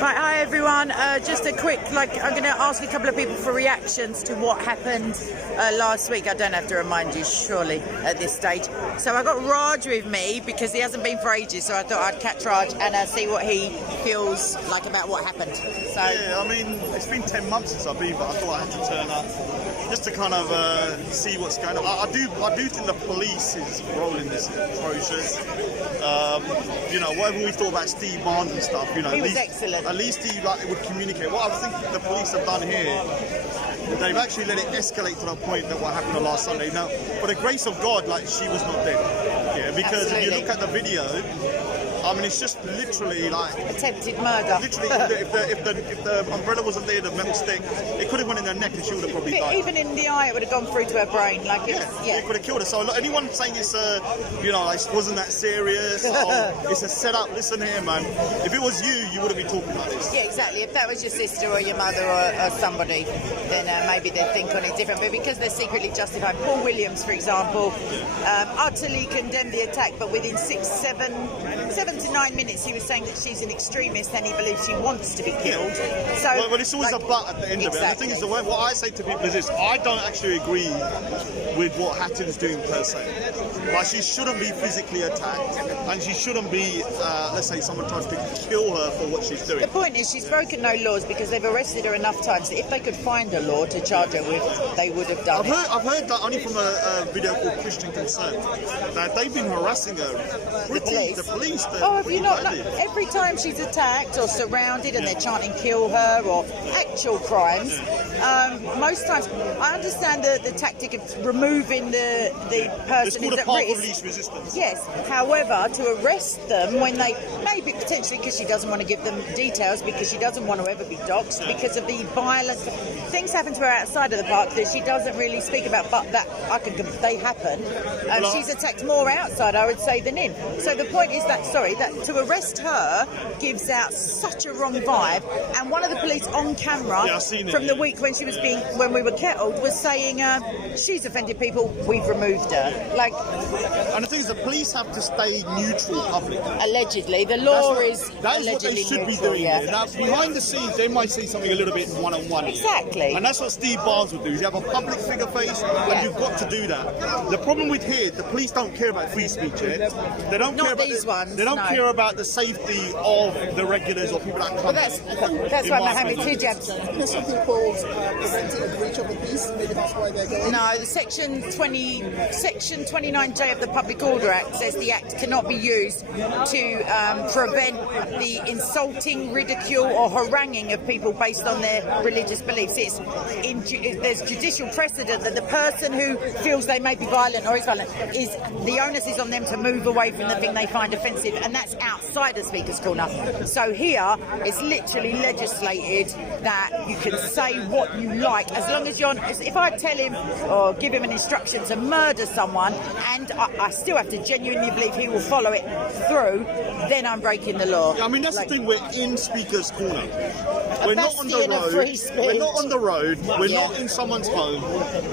Right, hi everyone. Just a quick, I'm going to ask a couple of people for reactions to what happened last week. I don't have to remind you, surely, at this stage. So I got Raj with me because he hasn't been for ages, so I thought I'd catch Raj and see what he feels like about what happened. So yeah, I mean, it's been 10 months since I've been, but I thought I had to turn up just to kind of see what's going on. I do think the police's role in this is atrocious. You know, whatever we thought about Steve Barnes and stuff, you know, he was excellent. At least he would communicate. What I think the police have done here, they've actually let it escalate to the point that what happened last Sunday. Now, for the grace of God, she was not dead. Yeah, because Absolutely. If you look at the video, I mean, it's just literally attempted murder. Literally, if the umbrella wasn't there, the metal stick, it could have went in her neck and she would have probably died. Even in the eye, it would have gone through to her brain. It could have killed her. So anyone saying it's it wasn't that serious, it's a setup. Listen here, man. If it was you, you wouldn't be talking about this. Yeah, exactly. If that was your sister or your mother or somebody, then maybe they'd think on it different. But because they're secretly justified, Paul Williams, for example, utterly condemned the attack, but within 7 to 9 minutes he was saying that she's an extremist and he believes she wants to be killed. So, well, it's always a but at the end of it. And the thing is, what I say to people is this: I don't actually agree with what Hatton's doing per se. Like, she shouldn't be physically attacked, and she shouldn't be, let's say, someone tries to kill her for what she's doing. The point is, she's broken no laws because they've arrested her enough times that if they could find a law to charge her with, they would have done it. I've heard that only from a video called Christian Concern, that they've been harassing her. The police. Have you not? Every time she's attacked or surrounded and they're chanting "kill her" or actual crimes, most times I understand the tactic of removing the person is at risk. Of least resistance. Yes. However, to arrest them when they maybe potentially because she doesn't want to give them details because she doesn't want to ever be doxxed because of the violence. Things happen to her outside of the park that she doesn't really speak about, but that they happen. She's attacked more outside, I would say, than in. So the point is that to arrest her gives out such a wrong vibe. And one of the police on camera from the week when we were kettled was saying she's offended people, we've removed her. And the thing is, the police have to stay neutral public. Allegedly, the law is that is what they should be doing. Yeah. Now, behind the scenes, they might say something a little bit one-on-one. Exactly. And that's what Steve Barnes would do. You have a public figure face, and you've got to do that. The problem with here, the police don't care about free speech. They don't care about these ones. They don't care about the safety of the regulars or people that come. Well, that's why Mohammed Hijab. There's something called preventing a breach of the peace. Maybe that's why they're going. No, the Section 29J of the Public Order Act says the Act cannot be used to prevent the insulting, ridicule or haranguing of people based on their religious beliefs. There's judicial precedent that the person who feels they may be violent or is violent, the onus is on them to move away from the thing they find offensive, and that's outside the Speaker's Corner. So here, it's literally legislated that you can say what you like as long as if I tell him or give him an instruction to murder someone and I still have to genuinely believe he will follow it through, then I'm breaking the law. I mean, that's the thing, we're in Speaker's Corner. We're not on the road. We're not on the road. We're not in someone's home.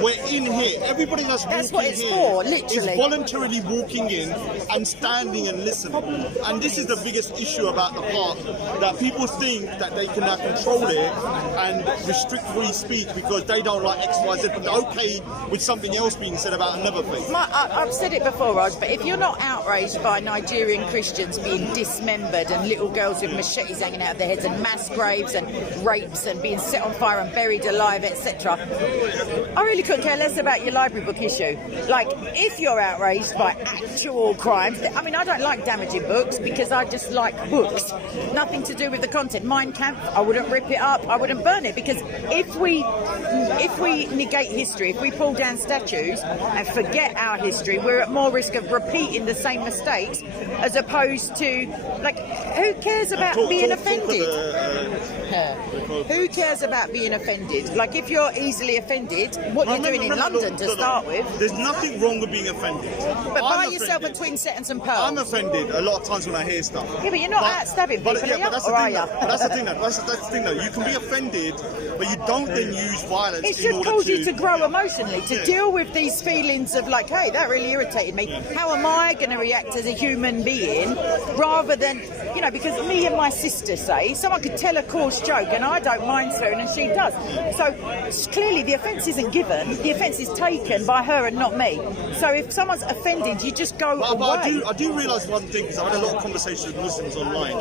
We're in here. Everybody that's what it's for, literally. Is voluntarily walking in and standing and listening. And this is the biggest issue about the park, that people think that they can now control it and restrict free speech because they don't like X, Y, Z, but they're okay with something else being said about another thing. I've said it before, Raj, but if you're not outraged by Nigerian Christians being dismembered and little girls with machetes hanging out of their heads and mass graves and rapes and being set on fire and buried alive, etc., I really couldn't care less about your library book issue. If you're outraged by actual crimes, I mean, I don't like damaging books because I just like books. Nothing to do with the content. Mein Kampf, I wouldn't rip it up, I wouldn't burn it, because if we negate history, if we pull down statues and forget our history, we're at more risk of repeating the same mistakes as opposed to, who cares about being offended? Who cares about being offended? If you're easily offended, what you're doing in London to start with. There's nothing wrong with being offended. But buy yourself a twin sentence and pearl. I'm offended a lot of times when I hear stuff. Yeah, but you're not out stabbing people, are you? That's the thing, That's the thing, though. You can be offended, but you don't then use violence. It should cause you to grow emotionally, to deal with these feelings of hey, that really irritated me. How am I going to react as a human being, rather than, know, because me and my sister say someone could tell a coarse joke and I don't mind swearing and she does. So clearly the offence isn't given, the offence is taken by her and not me. So if someone's offended, you just go away. I do realise one thing, because I've had a lot of conversations with Muslims online.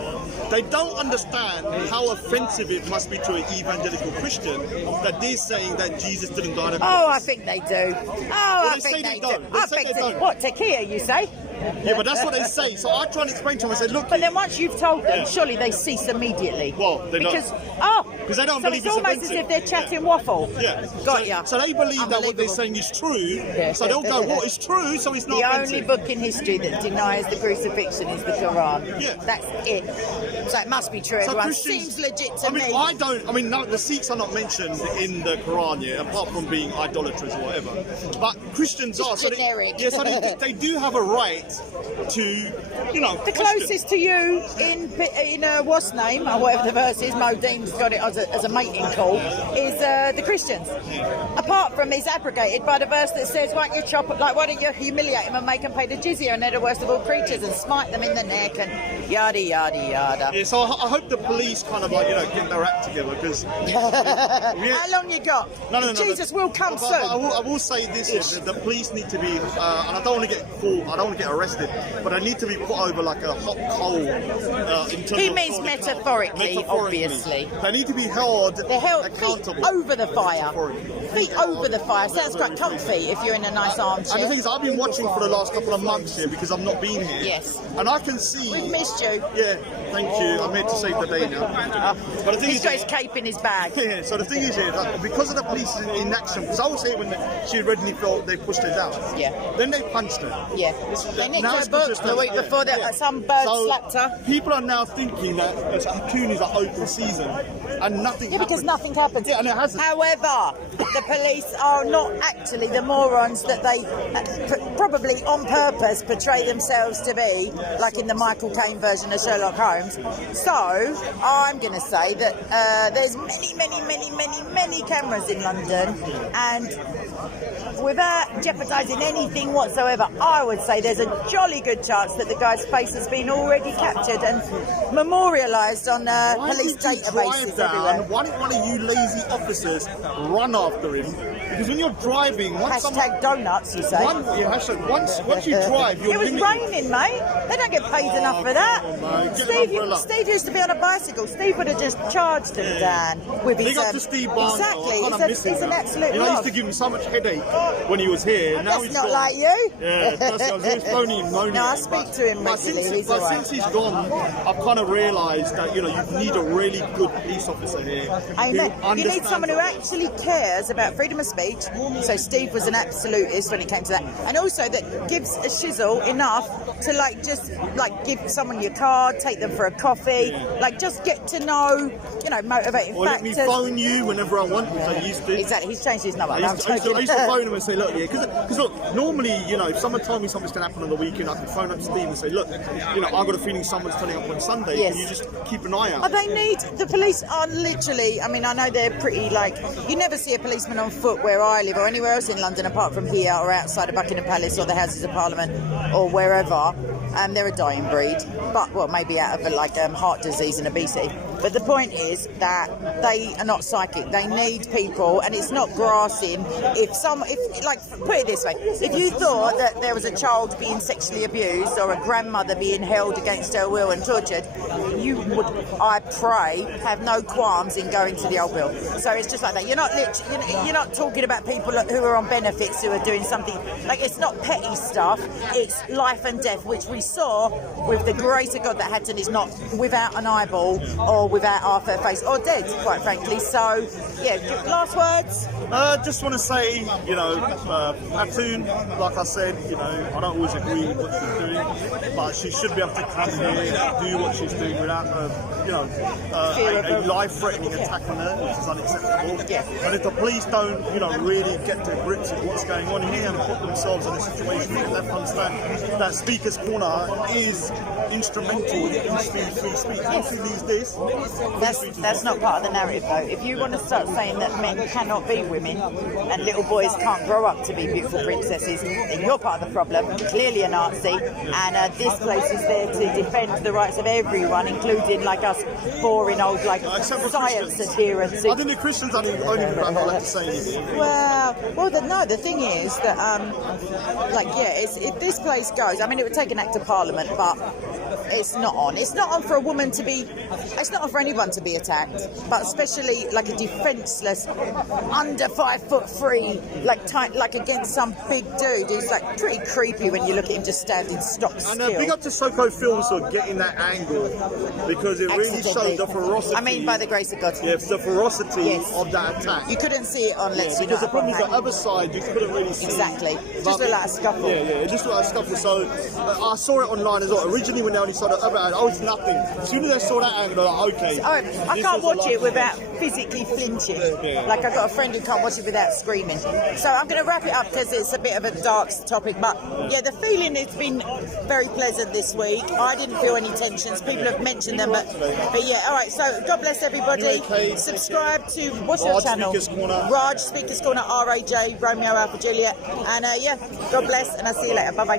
They don't understand how offensive it must be to an evangelical Christian that they're saying that Jesus didn't die on a cross. Oh, I think they do. I think they do. They say they don't. What, tequila, you say? Yeah, but that's what they say. So I try and explain to them. I said, look. But then once you've told them, surely they cease immediately. Well, they don't. Because they don't so believe it's almost as if they're chatting waffle. Yeah. Got ya. So they believe that what they're saying is true. So they'll go, well, it's true, so it's not The offensive. only book in history that denies the crucifixion is the Quran. Yeah. That's it. So it must be true. So Everyone Christians- seems legit to me. No, the Sikhs are not mentioned in the Quran yet, apart from being idolaters or whatever. But Christians are. So generic. so they do have a right to, The closest to you in what's name or whatever the verse is, Modine's got it as a mating call, is the Christians. Apart from it's abrogated by the verse that says, why don't you humiliate them and make them pay the jizya, and they're the worst of all creatures, and smite them in the neck and yada yada yada. Yeah, so I hope the police kind of get their act together, because how long you got? No, Jesus will come soon. I will say this: is that the police need to be, and I don't want to get caught, I don't want to get arrested, but they need to be put over like a hot coal. In terms He of means metaphorically, obviously. They need to be held accountable. Feet over the fire. Metaphorically. Feet over the fire. Sounds quite comfy if you're in a nice armchair. And the thing is, I've been watching for the last couple of months here because I've not been here. Yes. And I can see. We've missed you. Yeah, thank you. I'm here to save the day now. But the thing He's is, got his cape in his bag. yeah, so the thing is here, that because of the police in action, because I was here when she originally felt they pushed her down. Yeah. Then they punched her. Yeah. They nicked Now her it's book just the week before that some bird slapped her. People are now thinking that Hatun is an open season and nothing Yeah, because happened. nothing happened. Yeah, and it hasn't. However, the police are not actually the morons that they probably on purpose portray themselves to be, like in the Michael Caine version of Sherlock Holmes. So I'm going to say that there's many cameras in London, and without jeopardising anything whatsoever, I would say there's a jolly good chance that the guy's face has been already captured and memorialised on police databases everywhere. Why didn't one of you lazy officers run after him? Because when you're driving, Hashtag donuts, you say. Once you drive, you're It was raining, mate. They don't get paid enough for that. Steve used to be on a bicycle. Steve would have just charged him down with his. Big up to Steve Barnes. Exactly. He's an absolute. I used to give him so much headache when he was here. Now That's he's not gone. like you. Yeah, I was always phoning him, moaning. No, I speak to him regularly. He's all right. Since he's gone, I've kind of realised that you need a really good police officer here. You need someone who actually cares about freedom of speech. So Steve was an absolutist when it came to that, and also that gives a shizzle enough to just give someone your card, take them for a coffee, just get to know, motivating or factors. let me phone you whenever I want, which I used to. Exactly, he's changed his number. I used to phone him and say, look, because look, normally, if someone told me something's going to happen on the weekend, I could phone up Steve and say, look, I've got a feeling someone's turning up on Sunday. Yes. Can you just keep an eye out? The police are literally, I know they're pretty, you never see a policeman on foot where I live or anywhere else in London apart from here or outside of Buckingham Palace or the Houses of Parliament or wherever. They're a dying breed, but maybe out of heart disease and obesity. But the point is that they are not psychic. They need people, and it's not grassing. Put it this way: if you thought that there was a child being sexually abused or a grandmother being held against her will and tortured, you would, I pray, have no qualms in going to the old bill. So it's just like that. You're not talking about people who are on benefits who are doing something it's not petty stuff. It's life and death, which we saw with the grace of God that Hatton is not without an eyeball or without half her face or dead, quite frankly. So yeah, last words. Just want to say, Hatun, like I said, I don't always agree with what she's doing, but she should be able to come here, do what she's doing without a life-threatening attack on her, which is unacceptable. Yeah. But if the police don't, really get to grips with what's going on here and put themselves in a situation where they understand that Speaker's Corner is instrumental in peace free speech. Once you lose this, That's not part of the narrative, though. If you want to start saying that men cannot be women and little boys can't grow up to be beautiful princesses, then you're part of the problem. Clearly a Nazi, and this place is there to defend the rights of everyone, including like us boring old science adherents. I think the Christians are the only people that don't like to say anything. No. The thing is that, if this place goes, I mean, it would take an act of parliament, but it's not on. It's not on for a woman to be. It's not on for anyone to be attacked, but especially like a defenceless, under 5'3", like against some big dude who's like pretty creepy when you look at him just standing stock still. And big up to Soko Films for getting that angle, because it really showed the ferocity. I mean, by the grace of God. Yeah, the ferocity of that attack. You couldn't see it on Let's because the problem is the other side you couldn't really see. Exactly. Just looked like a scuffle. Yeah, it just looked like a scuffle. So I saw it online as well. Originally when they only saw the other angle, it's nothing. As soon as I saw that angle, I was like, okay. I can't watch it without physically flinching. Like, I've got a friend who can't watch it without screaming. So I'm going to wrap it up because it's a bit of a dark topic. But yeah, the feeling has been very pleasant this week. I didn't feel any tensions. People have mentioned them, but yeah. All right. So God bless everybody. Subscribe to what's your channel? Raj Speakers Corner, RAJ Romeo Alpha Juliet. And yeah, God bless, and I'll see you later. Bye bye.